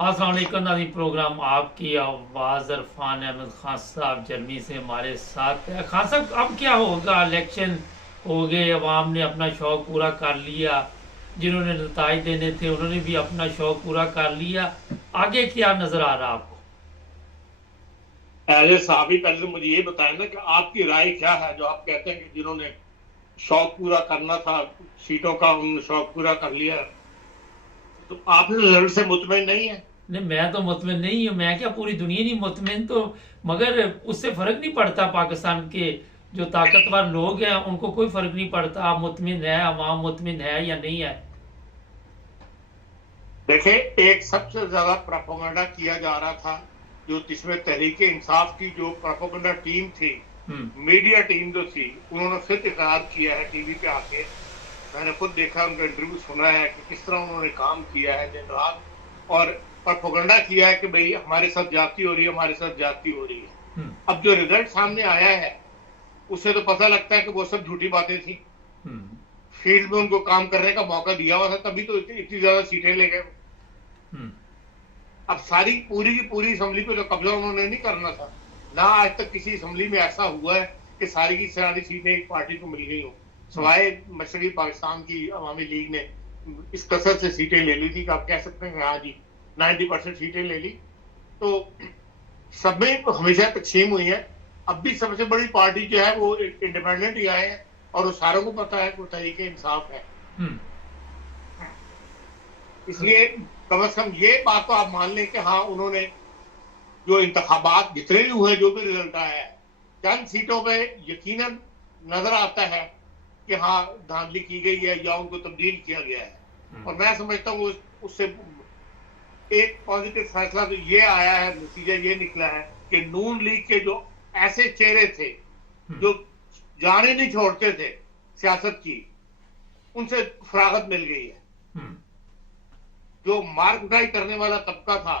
अस्सलाम वालेकुम नाज़रीन, प्रोग्राम आपकी आवाज़। इरफान अहमद खान साहब जर्मनी से हमारे साथ है। खान साहब, अब क्या होगा? इलेक्शन हो गए, अवाम ने अपना शौक़ पूरा कर लिया, जिन्होंने नताइज देने थे उन्होंने भी अपना शौक़ पूरा कर लिया। आगे क्या नज़र आ रहा आपको? एज साहब ही पहले तो मुझे ये बताएं ना कि आपकी राय क्या है, जो आप कहते हैं कि जिन्होंने शौक पूरा करना था सीटों का, उन्होंने शौक पूरा कर लिया, तो आप रिजल्ट से मुतमिन नहीं है? नहीं, मैं तो मुतमिन नहीं हूँ। मैं क्या, पूरी दुनिया नहीं मुतमिन तो, मगर उससे फ़र्क नहीं पड़ता। पाकिस्तान के जो ताकतवर लोग हैं उनको कोई फ़र्क नहीं पड़ता आप मुतमिन है, अवाम मुतमिन है या नहीं है। देखे, एक सबसे ज्यादा प्रोपेगेंडा किया जा रहा था, जो जिसमें तहरीक इंसाफ की जो प्रोपेगेंडा टीम थी, मीडिया टीम जो थी, उन्होंने फिर इकरार किया है टीवी पे आके। मैंने खुद देखा, उनका इंटरव्यू सुना है कि किस तरह उन्होंने काम किया है दिन रात, और प्रोपेगेंडा किया है कि भाई हमारे साथ ज्यादती हो रही है, हमारे साथ ज्यादती हो रही है। अब जो रिजल्ट सामने आया है उससे तो पता लगता है कि वो सब झूठी बातें थी। फील्ड में उनको काम करने का मौका दिया हुआ था, तभी तो इतनी ज्यादा सीटें ले गए। अब सारी पूरी की पूरी असेंबली पे तो कब्जा उन्होंने नहीं करना था ना। आज तक किसी असेंबली में ऐसा हुआ है कि सारी की सारी सीटें एक पार्टी को मिल गई हो, सवाए मशरकी पाकिस्तान की अवामी लीग ने इस कसर से सीटें ले ली थी कि आप कह सकते हैं हाँ जी 90% सीटें ले ली। तो सब में हमेशा तकसीम हुई है। अब भी सबसे बड़ी पार्टी जो है वो इंडिपेंडेंट ही आए हैं, और वो सारों को पता है कि वो तरीके इंसाफ है। इसलिए कम से कम ये बात तो आप मान लें कि हाँ, उन्होंने जो इंतखाबात जितने भी हुए, जो भी रिजल्ट आया है, चंद सीटों पे यकीनन नजर आता है कि हाँ धांधली की गई है या उनको तब्दील किया गया है। और मैं समझता हूँ उससे एक पॉजिटिव फैसला तो ये आया है, नतीजा ये निकला है कि नून लीग के जो ऐसे चेहरे थे जो जाने नहीं छोड़ते थे सियासत की, उनसे फरागत मिल गई है। जो मार्क उठाई करने वाला तबका था,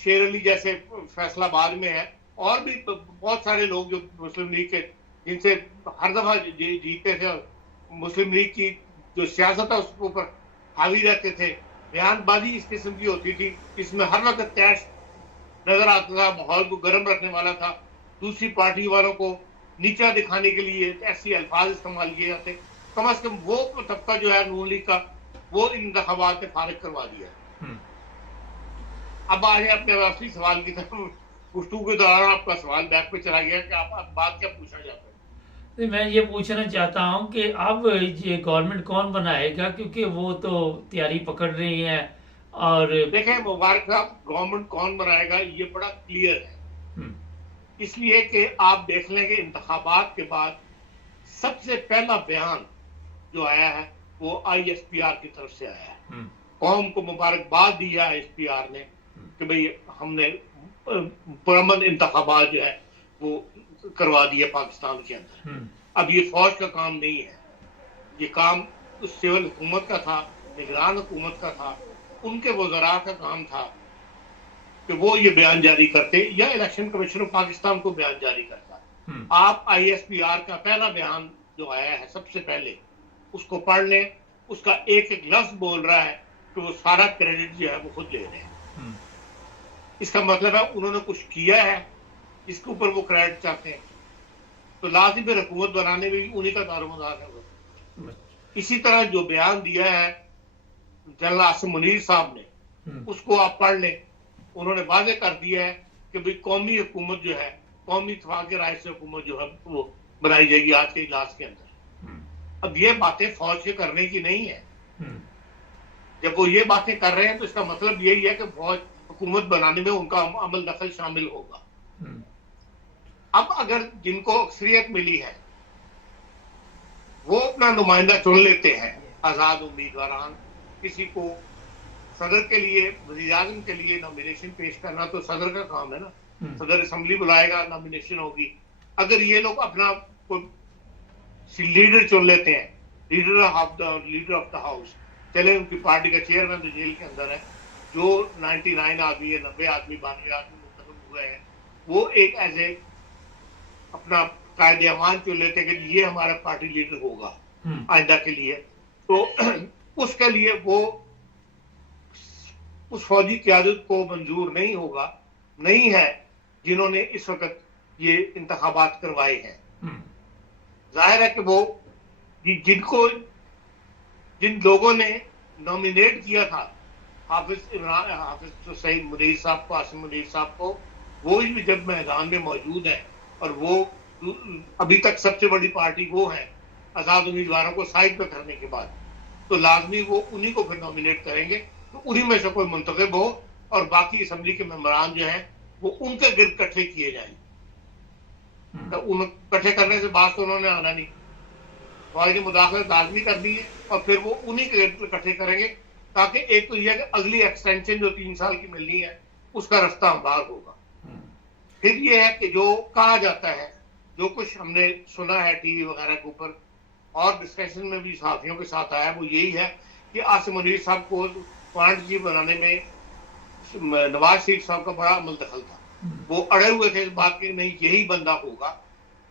शेर अली जैसे फैसलाबाद में है, और भी बहुत सारे लोग जो मुस्लिम लीग के, जिनसे हर दफा जीतते थे, मुस्लिम लीग की जो सियासत है उसके ऊपर हावी रहते थे, बयानबाजी इस किस्म की होती थी, इसमें हर वक्त तैश नजर आता था, माहौल को गर्म रखने वाला था, दूसरी पार्टी वालों को नीचा दिखाने के लिए ऐसी अल्फाज इस्तेमाल किए जाते। कम से कम वो तबका जो है नून लीग का, वो इन इंतखाबात से फारिग करवा दिया। अब आज अपने असली सवाल की तरफ, गुफ्तगू के दौरान आपका सवाल बैक पे चला गया कि आप बात क्या पूछना चाहते हैं? तो मैं ये पूछना चाहता हूँ कि अब ये गवर्नमेंट कौन बनाएगा, क्योंकि वो तो तैयारी पकड़ रही है। और देखें, मुबारक साहब, गवर्नमेंट कौन बनाएगा ये बड़ा क्लियर है, इसलिए कि आप देख लें कि इंतखाबात के बाद सबसे पहला बयान जो आया है वो ISPR की तरफ से आया है। कौम को मुबारकबाद दी है ISPR ने कि भाई हमने पुरअमन इंतखाबात जो है वो करवा दिया पाकिस्तान के अंदर। अब ये फौज का काम नहीं है, ये काम उस सिविल हुकूमत का था, निगरान हुकूमत का था, उनके वज़रा का काम था कि वो ये बयान जारी करते, या इलेक्शन कमीशन ऑफ पाकिस्तान को बयान जारी करता। आप ISPR का पहला बयान जो आया है सबसे पहले उसको पढ़ लें, उसका एक एक लफ्ज बोल रहा है कि वो सारा क्रेडिट जो है वो खुद ले रहे हैं। इसका मतलब है उन्होंने कुछ किया है इसके ऊपर वो क्रेडिट चाहते हैं, तो लाजिम हुकूमत बनाने में भी उन्हीं का दारोमदार है। इसी तरह जो बयान दिया है जनरल आसिम मुनीर साहब ने, उसको आप पढ़ लें, उन्होंने वादे कर दिया है कि भाई कौमी हुकूमत जो है, कौमी इत्तेफाक की राय से हुकूमत जो है वो बनाई जाएगी आज के इजलास के अंदर। अब ये बातें फौज के करने की नहीं है। जब वो ये बातें कर रहे हैं तो इसका मतलब यही है कि फौज हुकूमत बनाने में उनका अमल दखल शामिल होगा। अब अगर जिनको अक्सरियत मिली है वो अपना नुमाइंदा चुन लेते हैं, आजाद उम्मीदवारान, किसी को सदर के लिए, वज़ीर आज़म के लिए नॉमिनेशन पेश करना तो सदर का काम है ना, सदर असेंबली बुलाएगा, नॉमिनेशन होगी। अगर ये लोग अपना कोई लीडर चुन लेते हैं, लीडर ऑफ द हाउस, चले उनकी पार्टी का चेयरमैन तो जेल के अंदर है, जो 99 आदमी है, 90 आदमी, 92 आदमी मुंतखब हुए हैं, वो एक ऐसे अपना कायदे अमान चुन लेते हैं कि ये हमारा पार्टी लीडर होगा आइंदा के लिए, तो उसके लिए वो उस फौजी क़यादत को मंजूर नहीं है जिन्होंने इस वक्त ये इंतखाबात करवाए हैं। जाहिर है कि वो जिन लोगों ने नॉमिनेट किया था हाफिज सईद मुनीर साहब को, आसिम मुनीर साहब को, वो भी जब मैदान में मौजूद है और वो अभी तक सबसे बड़ी पार्टी वो है आजाद उम्मीदवारों को साइड पे करने के बाद, तो लाजमी वो उन्हीं को फिर नॉमिनेट करेंगे, तो उन्हीं में से कोई मुंतखब हो और बाकी असम्बली के मेंबरान जो हैं वो उनके गिर्द इकट्ठे किए जाएंगे। तो उन इकट्ठे करने से बात तो उन्होंने आना नहीं, फौज ने मुदाखलत लाजमी कर दी है और फिर वो उन्हीं के गिर्द इकट्ठे करेंगे, ताकि एक तो यह कि अगली एक्सटेंशन जो 3 साल की मिलनी है उसका रास्ता हमवार होगा। फिर यह है कि जो कहा जाता है, जो कुछ हमने सुना है टीवी वगैरह के ऊपर और डिस्कशन में भी साथियों के साथ आया, वो यही है कि आसिम मुनीर साहब को पॉइंट जी बनाने में नवाज शरीफ साहब का बड़ा अमल दखल था। वो अड़े हुए थे इस बात के, नहीं यही बंदा होगा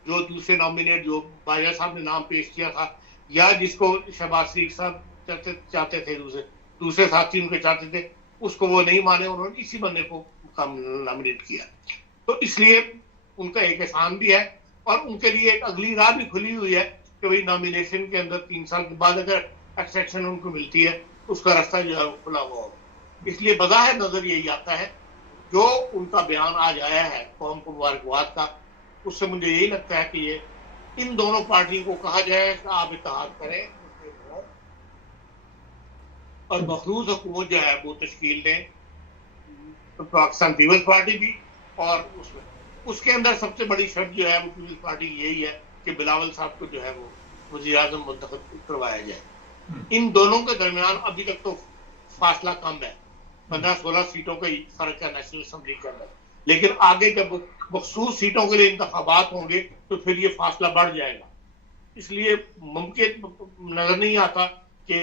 जो दूसरे नॉमिनेट जो बाजा साहब ने नाम पेश किया था या जिसको शहबाज शरीफ साहब चाहते थे, दूसरे साथी उनके चाहते थे, उसको वो नहीं माने, उन्होंने इसी बंदे को नॉमिनेट किया। तो इसलिए उनका एक एहसान भी है और उनके लिए एक अगली राह भी खुली हुई है कि भाई नॉमिनेशन के अंदर 3 साल के बाद अगर एक्सेप्शन उनको मिलती है उसका रास्ता जो है खुला हुआ होगा। इसलिए बज़ाहिर नजर यही आता है, जो उनका बयान आज आया है कौम को मुबारकबाद का, उससे मुझे यही लगता है कि ये इन दोनों पार्टियों को कहा जाए कि आप इत्तेहाद करें और मखरूज हुकूमत जो है वो तश्कील दें, तो पाकिस्तान पीपल्स पार्टी भी, और उसके अंदर सबसे बड़ी शर्त जो है वो पीपल्स पार्टी यही है कि बिलावल साहब को जो है वो वज़ीर आज़म मुंतखब करवाया जाए। इन दोनों के दरमियान अभी तक तो फासला कम है, 15-16 सीटों का ही फर्क है नेशनल असम्बली के अंदर, लेकिन आगे जब मखसूस सीटों के लिए इंतखाबात होंगे तो फिर ये फासला बढ़ जाएगा। इसलिए मुमकिन नजर नहीं आता कि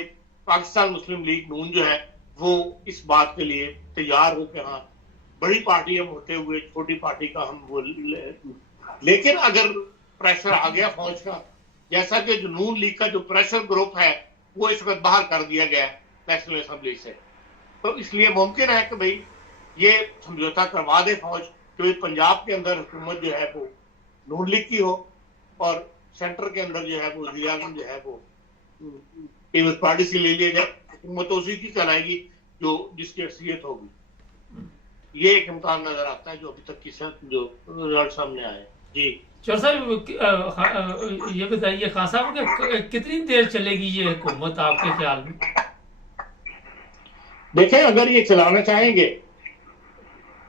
पाकिस्तान मुस्लिम लीग नून जो है वो इस बात के लिए तैयार हो कि हाँ बड़ी पार्टी हम होते हुए छोटी पार्टी का हम वो लेकिन अगर प्रेशर आ गया फौज का, जैसा कि जो नून लीग का जो प्रेशर ग्रुप है वो इस वक्त बाहर कर दिया गया है नेशनल असम्बली से, तो इसलिए मुमकिन है कि भाई ये समझौता करवा दे फौज कि भाई पंजाब के अंदर हुकूमत जो है वो नून लीग की हो और सेंटर के अंदर जो है वो वज़ीर आज़म जो है वो पीपल्स पार्टी से ले लिया जाए, हुकूमत उसी की कराएगी जो जिसकी अक्सरियत होगी। ये एक इम्कान नजर आता है जो अभी तक की जो रिजल्ट सामने आए। जी चौर साहब ये बताइए, खान साहब कितनी देर चलेगी ये हुकूमत आपके ख्याल में? देखें, अगर ये चलाना चाहेंगे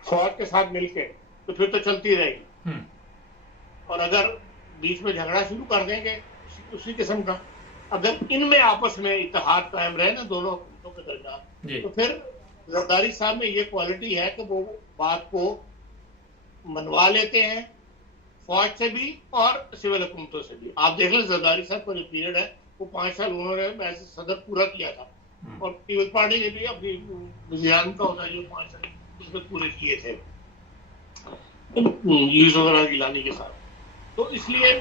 फौज के साथ मिलकर तो फिर तो चलती रहेगी, और अगर बीच में झगड़ा शुरू कर देंगे उसी किस्म का, अगर इनमें आपस में इत्तेहाद कायम रहे ना दोनों हुकूमतों के दरमियान, तो फिर जरदारी साहब में ये क्वालिटी है कि वो बात को मनवा लेते हैं फौज से भी और सिविल हुकूमतों से भी। आप देख लें जरदारी साहब का जो पीरियड है वो 5 साल उन्होंने ऐसे सदर पूरा किया था, और पीपल्स पार्टी ने भी अपनी विजयान का होता है जो 5 साल उसमें पूरे किए थे यूज वगैरह गिलानी के साथ। तो इसलिए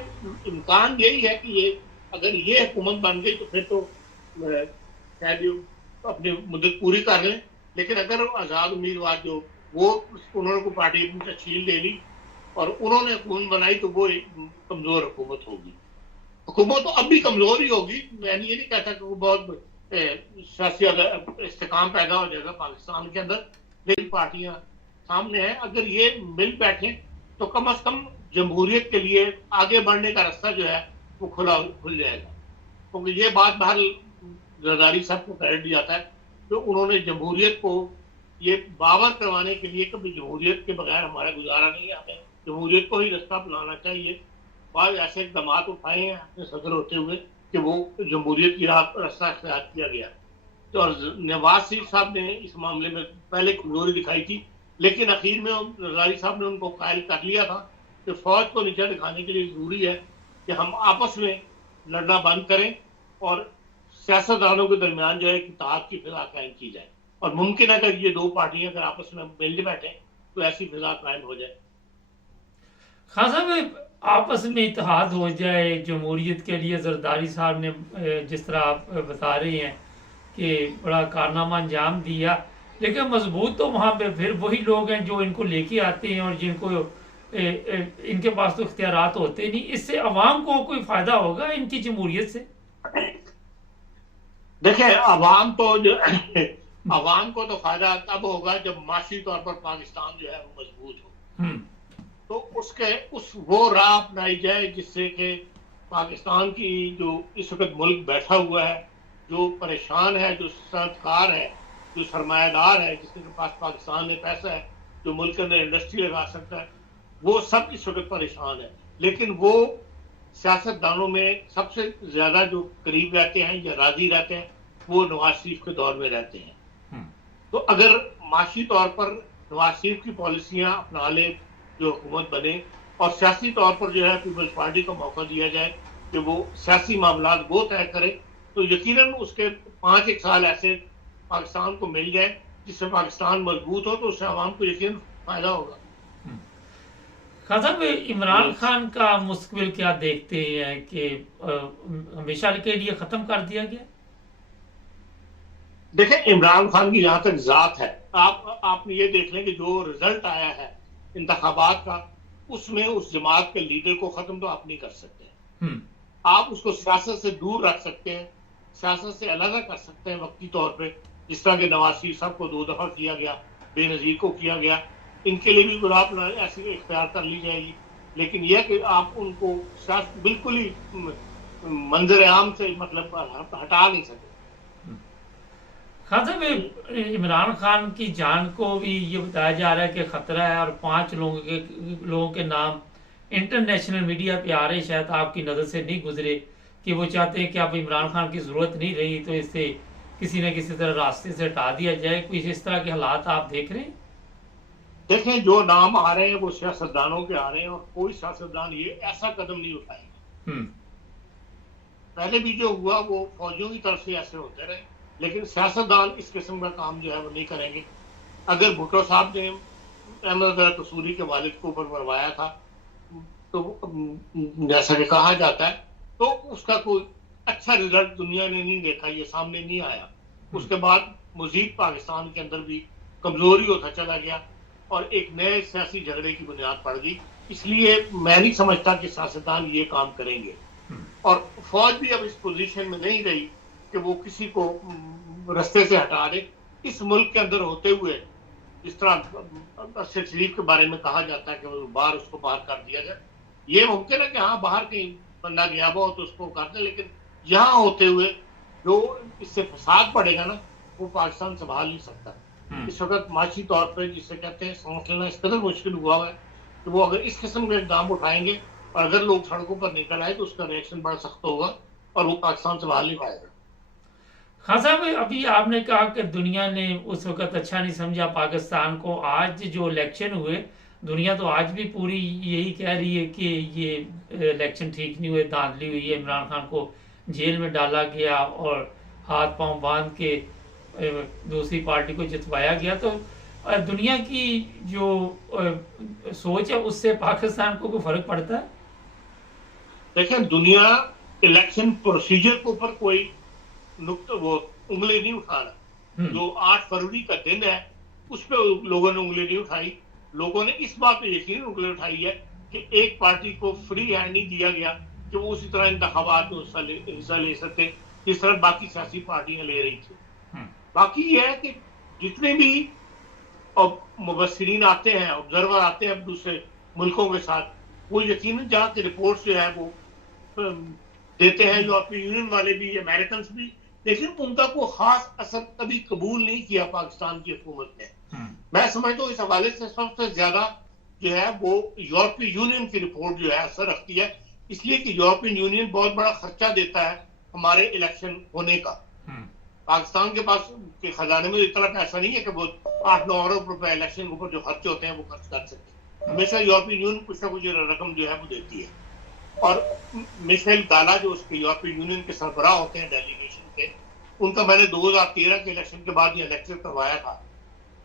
इम्कान यही है कि ये अगर ये हुकूमत बन गई तो फिर तो शायद अपनी मुद्दत पूरी कर लें, लेकिन अगर आज़ाद उम्मीदवार जो वो उन्होंने को पार्टी अपनी तश्कील दे ली और उन्होंने हुकूमत बनाई तो वो कमजोर हुकूमत होगी। हुकूमत तो अब भी कमजोर ही होगी, मैं ये नहीं कहता कि वो बहुत सियासी इस्तेकाम पैदा हो जाएगा पाकिस्तान के अंदर, लेकिन पार्टियां सामने हैं, अगर ये मिल बैठे तो कम से कम जमहूरियत के लिए आगे बढ़ने का रास्ता जो है वो खुल जाएगा। क्योंकि ये बात बाहर जरदारी साहब को क्रेडिट दिया जाता है तो उन्होंने जमहूरियत को ये बावर करवाने के लिए कभी जमहूरियत के बगैर हमारा गुजारा नहीं आता, जमहूरियत को ही रास्ता अपनाना चाहिए। बाद ऐसे इकदाम उठाए हैं अपने सदर होते हुए कि वो जमहूरियत की रास्ता इख्तियार किया गया। तो और नवाज शरीफ साहब ने इस मामले में पहले कमजोरी दिखाई थी, लेकिन आखिर में जरदारी साहब ने उनको कायल कर लिया था कि फौज को नीचे दिखाने के लिए जरूरी है कि हम आपस में लड़ना बंद करें और सियासतदानों के दरमियान जो है इत्तेहाद की फिजा कायम की जाए, और मुमकिन है अगर ये दो पार्टियां अगर आपस में मिल बैठे तो ऐसी फिजा कायम हो जाए। खान साहब आपस में इत्तेहाद हो जाए जमहूरियत के लिए, जरदारी साहब ने जिस तरह आप बता रहे हैं कि बड़ा कारनामा अंजाम दिया, लेकिन मजबूत तो वहां पे फिर वही लोग हैं जो इनको लेके आते हैं और जिनको इनके पास तो इख्तियारात होते नहीं। इससे अवाम को कोई फायदा होगा इनकी जमहूरियत से? देखिए, अवाम तो जो अवाम को तो फायदा तब होगा जब माशी तौर पर पाकिस्तान जो है वो मजबूत हो, तो वो राह अपनाई जाए जिससे कि पाकिस्तान की जो इस वक्त मुल्क बैठा हुआ है, जो परेशान है, जो सनतकार है, जो सरमायादार है, जिसके पास पाकिस्तान में पैसा है, जो मुल्क के अंदर इंडस्ट्री लगा सकता है, वो सब इस वक्त परेशान है। लेकिन वो सियासतदानों में सबसे ज्यादा जो करीब रहते हैं या राजी रहते हैं वो नवाज शरीफ के दौर में रहते हैं। तो अगर माशी तौर पर नवाज शरीफ की पॉलिसियां अपना ले, जो हुकूमत बने, और सियासी तौर पर जो है पीपल्स पार्टी को मौका दिया जाए कि वो सियासी मामला वो तय करे, तो यकीनन उसके 5 साल ऐसे पाकिस्तान को मिल जाए जिससे पाकिस्तान मजबूत हो, तो उससे आवाम को यकीनन फायदा होगा। खान साहब, इमरान खान का मुस्तकबिल क्या देखते हैं कि हमेशा के लिए खत्म कर दिया गया? देखें, इमरान खान की जहां तक जात है, आपने ये देख लें कि जो रिजल्ट आया है इंतखाबात का, उसमें उस जमात के लीडर को खत्म तो आप नहीं कर सकते। आप उसको सियासत से दूर रख सकते हैं, सियासत से अलग कर सकते हैं वक्ती तौर पे, जिस तरह के नवाज शरीफ साहब को 2 दफा किया गया, बेनजीर को किया गया, इनके लिए भी गुलाब ऐसी इख्तियार कर ली जाएगी। लेकिन यह कि आप उनको बिल्कुल ही मंजर आम से मतलब हटा नहीं सकते। खान साहब, इमरान खान की जान को भी ये बताया जा रहा है कि खतरा है, और 5 लोगों के नाम इंटरनेशनल मीडिया पे आ रहे, शायद आपकी नजर से नहीं गुजरे, कि वो चाहते हैं कि अब इमरान खान की जरूरत नहीं रही तो इससे किसी न किसी तरह रास्ते से हटा दिया जाए। कुछ इस तरह के हालात आप देख रहे हैं? देखें, जो नाम आ रहे हैं वो सियासतदानों के आ रहे हैं, और कोई सियासतदान ये ऐसा कदम नहीं उठाएगा। पहले भी जो हुआ वो फौजियों की तरफ से ऐसे होते रहे, लेकिन सियासतदान इस किस्म का काम जो है वो नहीं करेंगे। अगर भुट्टो साहब ने अहमद कसूरी के वालिद को ऊपर मरवाया था, तो जैसा कि कहा जाता है, तो उसका कोई अच्छा रिजल्ट दुनिया ने नहीं देखा, ये सामने नहीं आया। उसके बाद मजीद पाकिस्तान के अंदर भी कमजोरी होता चला गया और एक नए सियासी झगड़े की बुनियाद पड़ गई। इसलिए मैं नहीं समझता कि सियासतदान ये काम करेंगे, और फौज भी अब इस पोजीशन में नहीं रही कि वो किसी को रास्ते से हटा दे। इस मुल्क के अंदर होते हुए जिस तरह अरशद शरीफ के बारे में कहा जाता है कि उसको बाहर कर दिया जाए, ये मुमकिन है कि हाँ बाहर कहीं बंदा गया हुआ हो तो उसको कर दे, लेकिन यहाँ होते हुए जो इससे फसाद पड़ेगा ना, वो पाकिस्तान संभाल नहीं सकता। इस वक्त माशी तौर पर जिसे कहते हैं सांस लेना इस कदर मुश्किल हुआ है कि वो अगर इस किस्म के इकदाम उठाएंगे और अगर लोग सड़कों पर निकल आए तो उसका रिएक्शन बड़ा सख्त होगा और वो पाकिस्तान संभाल नहीं पाएगा। खान साहब, अभी आपने कहा कि दुनिया ने उस वक्त अच्छा नहीं समझा पाकिस्तान को। आज जो इलेक्शन हुए, दुनिया तो आज भी पूरी यही कह रही है कि ये इलेक्शन ठीक नहीं हुए, धांधली हुई है, इमरान खान को जेल में डाला गया और हाथ पांव बांध के दूसरी पार्टी को जितवाया गया। तो दुनिया की जो सोच है उससे पाकिस्तान को कोई फर्क पड़ता है? देखिए, दुनिया इलेक्शन प्रोसीजर के ऊपर कोई वो उंगली नहीं उठा रहा। जो 8 फरवरी का दिन है उस पर लोगों ने उंगली नहीं उठाई। लोगों ने इस बात पे यकीन उंगली उठाई है कि एक पार्टी को फ्री हैंड नहीं दिया गया कि वो उसी तरह इंतखाबात में हिस्सा ले सके जिस तरह बाकी सियासी पार्टियां ले रही थी। बाकी ये है कि जितने भी मुबस्सिरीन आते हैं, ऑब्जर्वर आते हैं दूसरे मुल्कों के साथ, वो यकीनन जहाँ की रिपोर्ट जो है वो देते हैं, यूरोपीय यूनियन वाले भी, अमेरिकन भी, लेकिन उनका कोई खास असर कभी कबूल नहीं किया पाकिस्तान की हुकूमत ने। मैं समझता हूँ इस हवाले से सबसे ज्यादा जो है वो यूरोपीय यूनियन की रिपोर्ट जो है असर रखती है, इसलिए कि यूरोपियन यूनियन बहुत बड़ा खर्चा देता है हमारे इलेक्शन होने का। पाकिस्तान के पास के खजाने में इतना पैसा नहीं है कि वो 8-9 अरब रुपए इलेक्शन के ऊपर जो खर्चे होते हैं वो खर्च कर सकते। हमेशा यूरोपियन यूनियन कुछ ना कुछ रकम जो है वो देती है, और मिशेल गाला जो उसके यूरोपियन यूनियन के सरबराह होते हैं डेलीगेशन के, उनका मैंने 2013 के इलेक्शन के बाद ये लेक्चर करवाया था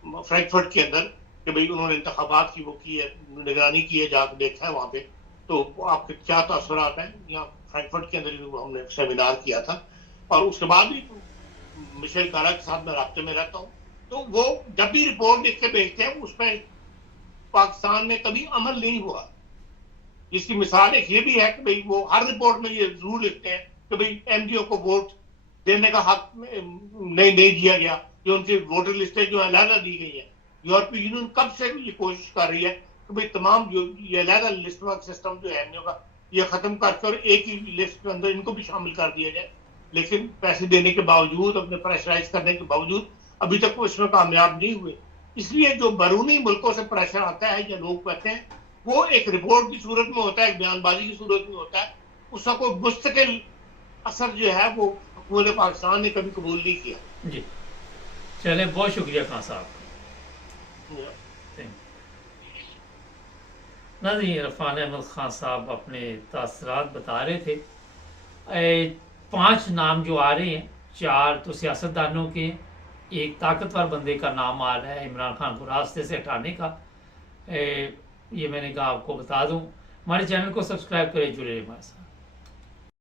फ्रैंकफर्ट के अंदर कि भाई उन्होंने इंतखाबात की वो की है, निगरानी की है, जाकर देखा है वहां पे, तो आपके क्या तासुरात हैं। यहाँ फ्रैंकफर्ट के अंदर हमने सेमिनार किया था, और उसके बाद भी मिशेल गाला के साथ मैं राब्ते में रहता हूँ। तो तो वो जब भी रिपोर्ट लिख के भेजते हैं उस पर पाकिस्तान में कभी अमल नहीं हुआ। इसकी मिसाल एक ये भी है कि भाई वो हर रिपोर्ट में ये जरूर लिखते हैं कि भाई एमडीओ को वोट देने का हक नहीं दिया गया, जो उनकी वोटर लिस्टें जो अलहदा दी गई है। यूरोपीय यूनियन कब से ये कोशिश कर रही है कि भाई तमाम जो ये अलहदा लिस्ट वर्क सिस्टम जो है एमडीओ का ये खत्म करके और एक ही लिस्ट के अंदर इनको भी शामिल कर दिया जाए, लेकिन पैसे देने के बावजूद, अपने प्रेशराइज करने के बावजूद अभी तक वो इसमें कामयाब नहीं हुए। इसलिए जो बैरूनी मुल्कों से प्रेशर आता है या लोग कहते हैं वो एक रिपोर्ट की सूरत में होता है, एक बयानबाजी की सूरत में होता है, उसका कोई मुस्तकिल असर जो है वो हुकूमत पाकिस्तान ने कभी कबूल नहीं किया। जी चले, बहुत शुक्रिया खान साहब। नाज़रीन, इरफान अहमद खान साहब अपने तासरात बता रहे थे। 5 नाम जो आ रहे हैं, 4 तो सियासतदानों के, एक ताकतवर बंदे का नाम आ रहा है इमरान खान को रास्ते से हटाने का। ये मैंने कहा आपको बता दूं। हमारे चैनल को सब्सक्राइब करें, जुड़े हमारे साथ।